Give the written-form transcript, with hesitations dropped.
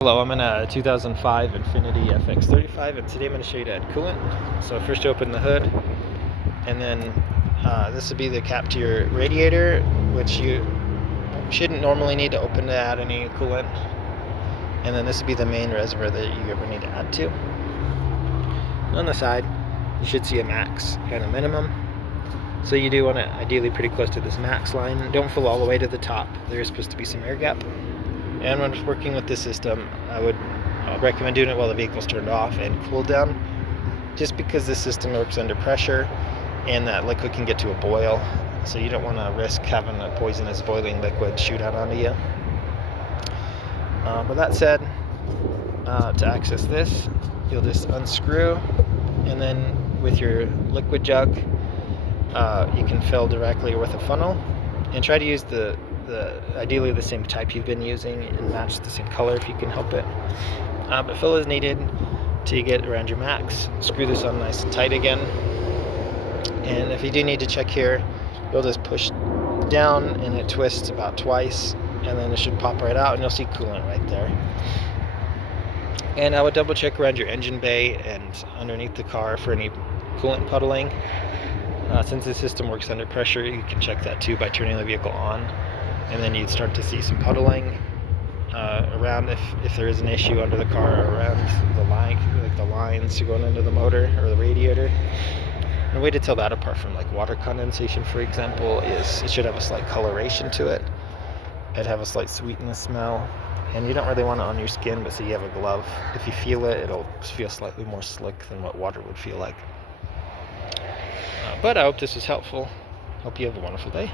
Hello, I'm in a 2005 Infiniti FX35 and today I'm going to show you to add coolant. So first you open the hood, and then this would be the cap to your radiator, which you shouldn't normally need to open to add any coolant. And then this would be the main reservoir that you ever need to add to. On the side, you should see a max and a minimum. So you do want it ideally pretty close to this max line. Don't fill all the way to the top. There is supposed to be some air gap. And when working with this system, I would recommend doing it while the vehicle's turned off and cooled down, just because this system works under pressure and that liquid can get to a boil, so you don't want to risk having a poisonous boiling liquid shoot out onto you. With that said, to access this, you'll just unscrew, and then with your liquid jug, you can fill directly with a funnel, and try to use ideally the same type you've been using and match the same color if you can help it. But fill as needed till you get around your max. Screw this on nice and tight again. And if you do need to check here, you'll just push down and it twists about twice, and then it should pop right out and you'll see coolant right there. And I would double check around your engine bay and underneath the car for any coolant puddling. Since the system works under pressure, you can check that too by turning the vehicle on, and then you'd start to see some puddling around if there is an issue under the car or around the line, like the lines going into the motor or the radiator. And a way to tell that apart from like water condensation, for example, is it should have a slight coloration to it. It'd have a slight sweetness smell, and you don't really want it on your skin, but say you have a glove. If you feel it, it'll feel slightly more slick than what water would feel like. But I hope this was helpful. Hope you have a wonderful day.